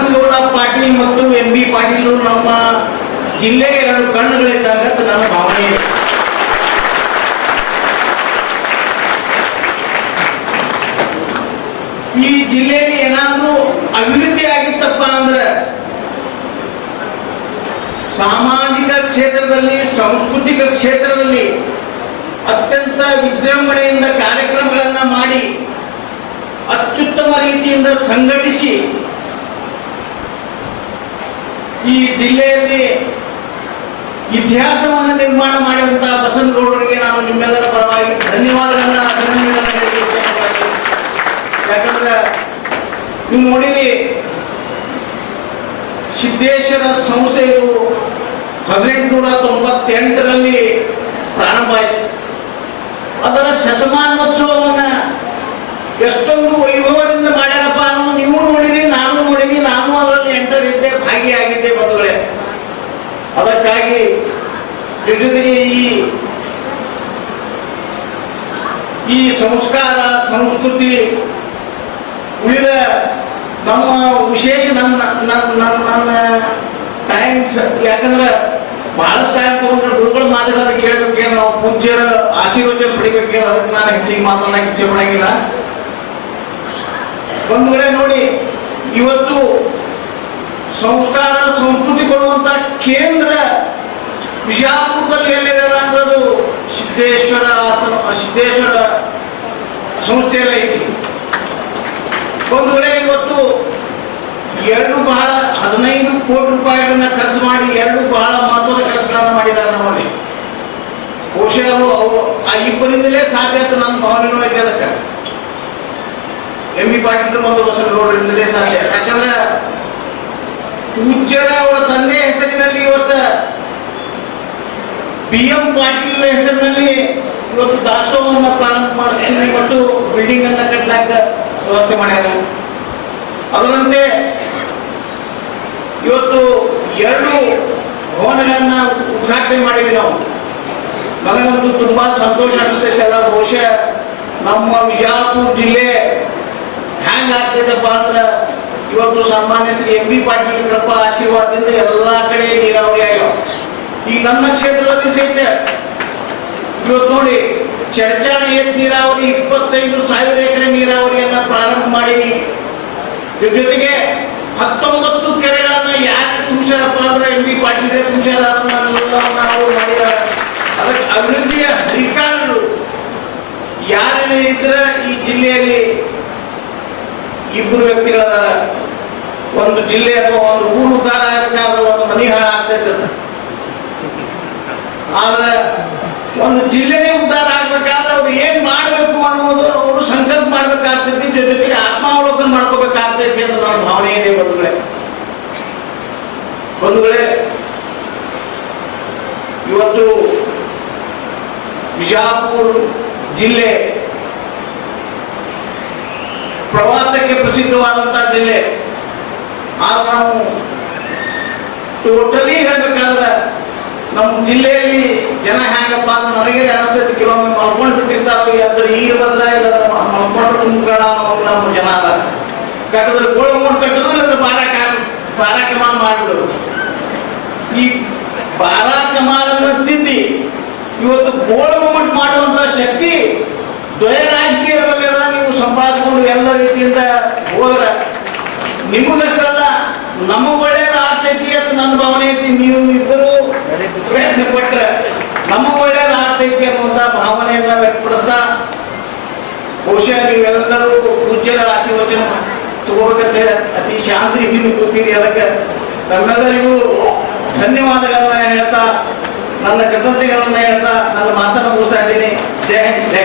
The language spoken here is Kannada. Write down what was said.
ಬಸನಗೌಡ ಪಾಟೀಲ್ ಮತ್ತು ಎಂ ಬಿ ಪಾಟೀಲ್ ನಮ್ಮ ಜಿಲ್ಲೆಗೆ ಎರಡು ಕಣ್ಣುಗಳಿದ್ದಾಗ ನನ್ನ ಭಾವನೆ. ಈ ಜಿಲ್ಲೆಯಲ್ಲಿ ಏನಾದ್ರೂ ಅಭಿವೃದ್ಧಿ ಆಗಿತ್ತಪ್ಪ ಅಂದ್ರೆ ಸಾಮಾಜಿಕ ಕ್ಷೇತ್ರದಲ್ಲಿ, ಸಾಂಸ್ಕೃತಿಕ ಕ್ಷೇತ್ರದಲ್ಲಿ ಅತ್ಯಂತ ವಿಜೃಂಭಣೆಯಿಂದ ಕಾರ್ಯಕ್ರಮಗಳನ್ನ ಮಾಡಿ ಅತ್ಯುತ್ತಮ ರೀತಿಯಿಂದ ಸಂಘಟಿಸಿ ಈ ಜಿಲ್ಲೆಯಲ್ಲಿ ಇತಿಹಾಸವನ್ನು ನಿರ್ಮಾಣ ಮಾಡಿದಂತಹ ಬಸನಗೌಡರಿಗೆ ನಾನು ನಿಮ್ಮೆಲ್ಲರ ಪರವಾಗಿ ಧನ್ಯವಾದಗಳನ್ನ ಅಭಿನಂದನೆಗಳನ್ನು ಹೇಳಿ. ಯಾಕಂದ್ರೆ ನೀವು ನೋಡಿರಿ, ಸಿದ್ದೇಶ್ವರ ಸಂಸ್ಥೆಯು ಹದಿನೆಂಟುನೂರ ತೊಂಬತ್ತೆಂಟರಲ್ಲಿ ಪ್ರಾರಂಭ ಆಯಿತು ಅದರ ಶತಮಾನೋತ್ಸವವನ್ನ ಎಷ್ಟೊಂದು ವೈಭವದಿಂದ ಮಾಡ್ಯಾರಪ್ಪ ಅನ್ನೋದು ನೀವು ನೋಡಿರಿ ನಾನು ನೋಡಿರಿ ನಾನು ಅದರಲ್ಲಿ ಎಂಟರಿದ್ದೆ ಭಾಗಿಯಾಗಿದ್ದೆ ಬಂಧುಗಳೇ ಅದಕ್ಕಾಗಿ ಇದ್ರ ಜೊತೆಗೆ ಈ ಈ ಸಂಸ್ಕಾರ, ಸಂಸ್ಕೃತಿ ಉಳಿದ ನಮ್ಮ ವಿಶೇಷ ನನ್ನ ನನ್ನ ನನ್ನ ಟೈಮ್ ಯಾಕಂದ್ರೆ ಬಹಳಷ್ಟು ಟೈಮ್ ತಗೊಂಡ್ರೆ ಗುರುಗಳು ಮಾತಾಡೋದು ಕೇಳಬೇಕೇನು ನಾವು ಪೂಜ್ಯರ ಆಶೀರ್ವಚನ ಪಡಿಬೇಕೇನು, ಅದಕ್ಕೆ ನಾನು ಹೆಚ್ಚಿಗೆ ಮಾತಾಡೋಕೆ ಇಚ್ಛೆ ಪಡಂಗಿಲ್ಲ ಒಂದು ವೇಳೆ ನೋಡಿ, ಇವತ್ತು ಸಂಸ್ಕಾರ, ಸಂಸ್ಕೃತಿ ಕೊಡುವಂಥ ಕೇಂದ್ರ ವಿಜಯಪುರದಲ್ಲಿ ಎಲ್ಲಿದೆ ಅಂದ್ರೆ ಅದು ಸಿದ್ದೇಶ್ವರ ಆಸನ ಸಿದ್ದೇಶ್ವರ ಸಂಸ್ಥೆಯಲ್ಲ ಐತಿ ಒಂದು ವೇಳೆ ಇವತ್ತು ಎರಡು ಬಹಳ ಹದಿನೈದು ಕೋಟಿ ರೂಪಾಯಿಗಳನ್ನ ಖರ್ಚು ಮಾಡಿ ಎರಡು ಬಹಳ ಮಹತ್ವದ ಕೆಲಸಗಳನ್ನ ಮಾಡಿದ್ದಾರೆ ನಮ್ಮಲ್ಲಿ. ಬಹುಶಃ ಅವು ಆ ಇಬ್ಬರಿಂದಲೇ ಸಾಧ್ಯ ಅಂತ ನನ್ನ ಭಾವನೆಗಳು ಇದೆ ಅದಕ್ಕೆ. ಎಂ ಬಿ ಪಾಟೀಲ್ ಮತ್ತು ಬಸವನಗೌಡರಿಂದಲೇ ಸಾಧ್ಯ. ಯಾಕಂದ್ರೆ ಪೂಜ್ಯರ ಅವರ ತಂದೆ ಹೆಸರಿನಲ್ಲಿ ಇವತ್ತ ಬಿ ಎಂ ಪಾಟೀಲ್ ಹೆಸರಿನಲ್ಲಿ ಇವತ್ತು ದಾಸೋಹವನ್ನು ಪ್ರಾರಂಭ ಮಾಡಿಸ್ತೀನಿ ಮತ್ತು ಬಿಲ್ಡಿಂಗ್ ಅನ್ನ ಕಟ್ಟಲಾಕ ವ್ಯವಸ್ಥೆ ಮಾಡ್ಯಾರ. ಅದರಂತೆ ಇವತ್ತು ಎರಡು ಭವನಗಳನ್ನ ಉದ್ಘಾಟನೆ ಮಾಡಿವಿ ನಾವು. ನನಗಂತೂ ತುಂಬಾ ಸಂತೋಷ ಅನಿಸ್ತೈತೆ ಅಲ್ಲ, ಬಹುಶಃ ನಮ್ಮ ವಿಜಯಪುರ ಜಿಲ್ಲೆ ಹ್ಯಾಂಗ್ ಆಗ್ತೈತಪ್ಪ ಅಂದ್ರೆ ಇವತ್ತು ಸನ್ಮಾನ್ಯ ಶ್ರೀ ಎಂ ಬಿ ಪಾಟೀಲ್ ಕೃಪಾ ಆಶೀರ್ವಾದದಿಂದ ಎಲ್ಲಾ ಕಡೆ ನೀರಾವರಿ ಆಗ್ಯಾವ. ಈಗ ನನ್ನ ಕ್ಷೇತ್ರದಲ್ಲಿ ಸಹಿತ ಇವತ್ತು ನೋಡಿ, ಚಡಚಾಣ ಏತ್ ನೀರಾವರಿ, ಇಪ್ಪತ್ತೈದು ಸಾವಿರ ಎಕರೆ ನೀರಾವರಿಯನ್ನ ಪ್ರಾರಂಭ ಮಾಡೀನಿ. ಇದ್ರ ಜೊತೆಗೆ ಹತ್ತೊಂಬತ್ತು ಕೆರೆಗಳನ್ನು ಯಾಕೆ ತುಂಬಿಸ್ಯಾರಪ್ಪ ಅಂದ್ರೆ ಎಂ ಬಿ ಪಾಟೀಲ್ರೆ ತುಂಬಿಸ್ಯಾರ ಅವರು ಮಾಡಿದ್ದಾರೆ. ಅದಕ್ಕೆ ಅಭಿವೃದ್ಧಿಯ ಹರಿಕಾರರು ಯಾರು ಇದ್ರೆ ಈ ಜಿಲ್ಲೆಯಲ್ಲಿ ಇಬ್ಬರು ವ್ಯಕ್ತಿಗಳದಾರ? ಒಂದು ಜಿಲ್ಲೆ ಅಥವಾ ಒಂದು ಊರು ಉದ್ಧಾರ ಆಗಬೇಕಾದ್ರೆ ಒಂದು ಮನಿ ಹಾಳಾಗ್ತೈತೆ. ಆದ್ರೆ ಒಂದು ಜಿಲ್ಲೆನೇ ಉದ್ಧಾರ ಆಗ್ಬೇಕಾದ್ರೆ ಅವ್ರು ಏನ್ ಮಾಡ್ಬೇಕು ಅನ್ನೋದು ಅವರು ಸಂಕಲ್ಪ ಮಾಡ್ಬೇಕಾಗ್ತೈತಿ ಜೊತೆಗೆ ಆತ್ಮಾವಲೋಕನ ಮಾಡ್ಕೋಬೇಕಾಗ್ತೈತಿ ಅಂತ ನನ್ನ ಭಾವನೆ ಇದೆ ಬಂಧುಗಳೇ. ಬಂಧುಗಳೇ, ಇವತ್ತು ಬಿಜಾಪುರ ಜಿಲ್ಲೆ ಪ್ರವಾಸಕ್ಕೆ ಪ್ರಸಿದ್ಧವಾದಂತಹ ಜಿಲ್ಲೆ. ಆದ್ರೆ ನಾವು ಟೋಟಲಿ ಹೇಳ್ಬೇಕಾದ್ರೆ ನಮ್ಮ ಜಿಲ್ಲೆಯಲ್ಲಿ ಜನ ಹ್ಯಾಂಗಪ್ಪ ಅಂತ ನನಗೆ ಅನಿಸ್ತೈತಿ, ಕೆಲವೊಮ್ಮೆ ಮಲ್ಕೊಂಡು ಬಿಟ್ಟಿರ್ತಾರೋ ಅದ್ರ ಈಗ ಬಂದ್ರ ಇಲ್ಲದ್ರ ಮಲ್ಕೊಂಡು ತುಂಬ್ಕೊಳ್ಳ ನಮ್ಮ ಜನ ಅದ ಕಟ್ಟದ್ರೆ ಗೋಳು ಮೂಡ್ ಕಟ್ಟೋದು ಇಲ್ಲದ್ರೆ ಬಾರ ಕಾಲ ಬಾರ ಕಮಾನ್ ಮಾಡ್ಬಿಡೋದು ಈ ಬಾರ ತಿದ್ದಿ ಇವತ್ತು ಗೋಳು ಮುಮ್ಮಟ್ ಮಾಡುವಂತ ಶಕ್ತಿ ದ್ವಯ ರಾಜಕೀಯದಲ್ಲೆಲ್ಲ ನೀವು ಸಂಪಾದಿಸ್ಕೊಂಡು ಎಲ್ಲ ರೀತಿಯಿಂದ ಹೋದ್ರೆ ನಿಮಗಷ್ಟಲ್ಲ ನಮಗೆ ಒಳ್ಳೇದು ಆಗ್ತೈತಿ ಅಂತ ನನ್ನ ಭಾವನೆ ಐತಿ. ನೀವು ಇಬ್ಬರು ಪ್ರಯತ್ನ ಪಟ್ರೆ ನಮಗೆ ಒಳ್ಳೇದು ಆಗ್ತೈತಿ ಅನ್ನುವಂಥ ಭಾವನೆಯನ್ನ ವ್ಯಕ್ತಪಡಿಸ್ತಾ ಬಹುಶಃ ನೀವೆಲ್ಲರೂ ಪೂಜ್ಯರ ಆಶೀರ್ವಚನ ತಗೋಬೇಕಂತ ಅತಿ ಶಾಂತ ರೀತಿಯಿಂದ ಕೂತೀರಿ. ಅದಕ್ಕೆ ತಮ್ಮೆಲ್ಲರಿಗೂ ಧನ್ಯವಾದಗಳನ್ನ ಹೇಳ್ತಾ ನನ್ನ ಕೃತಜ್ಞತೆಗಳನ್ನ ಹೇಳ್ತಾ ನನ್ನ ಮಾತನ್ನು ಮುಗಿಸ್ತಾ ಇದ್ದೀನಿ. ಜಯ ಹಿಂದ್, ಜಯ